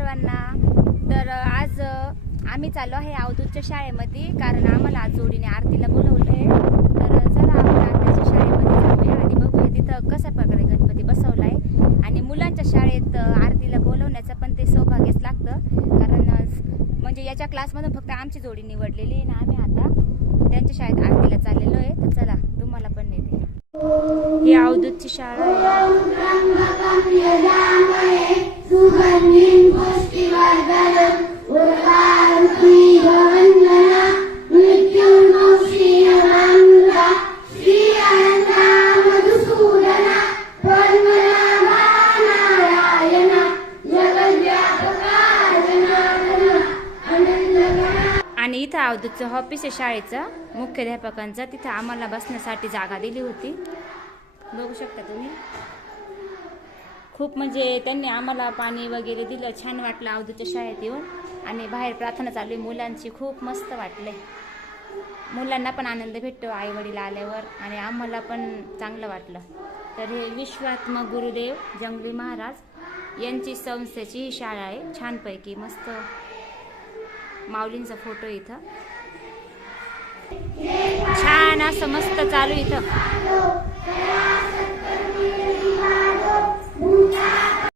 सर्वांना तर आज आम्ही चाललो आहे अवधूतच्या शाळेमध्ये कारण आम्हाला आज जोडीने आरतीला बोलवलं आहे तर चला आपण आरतीच्या शाळेमध्ये जाऊया आणि बघूया तिथं कशा प्रकारे गणपती बसवला आहे आणि मुलांच्या शाळेत आरतीला बोलवण्याचं पण ते सौभाग्यच लागतं कारण म्हणजे याच्या क्लासमधून फक्त आमची जोडी निवडलेली आहे ना आम्ही आता त्यांच्या शाळेत आरतीला चाललेलो आहे तर चला तुम्हाला पण नेते ही अवधूतची शाळा आहे आणि इथं अवधूतचं ऑफिस आहे शाळेचं मुख्याध्यापकांचं तिथं आम्हाला बसण्यासाठी जागा दिली होती. बघू शकता तुम्ही. खूप म्हणजे त्यांनी आम्हाला पाणी वगैरे दिलं छान वाटलं अवधूतच्या शाळेत येऊन. आणि बाहेर प्रार्थना चालू आहे. मुलांची खूप मस्त वाटले मुलांना पण आनंद भेटतो आई वडील आल्यावर आणि आम्हाला पण चांगलं वाटलं. तर हे विश्वात्मक गुरुदेव जंगली महाराज यांची संस्थेची ही शाळा आहे. छानपैकी मस्त माऊलींचा फोटो इथं. छान असं मस्त चालू इथं.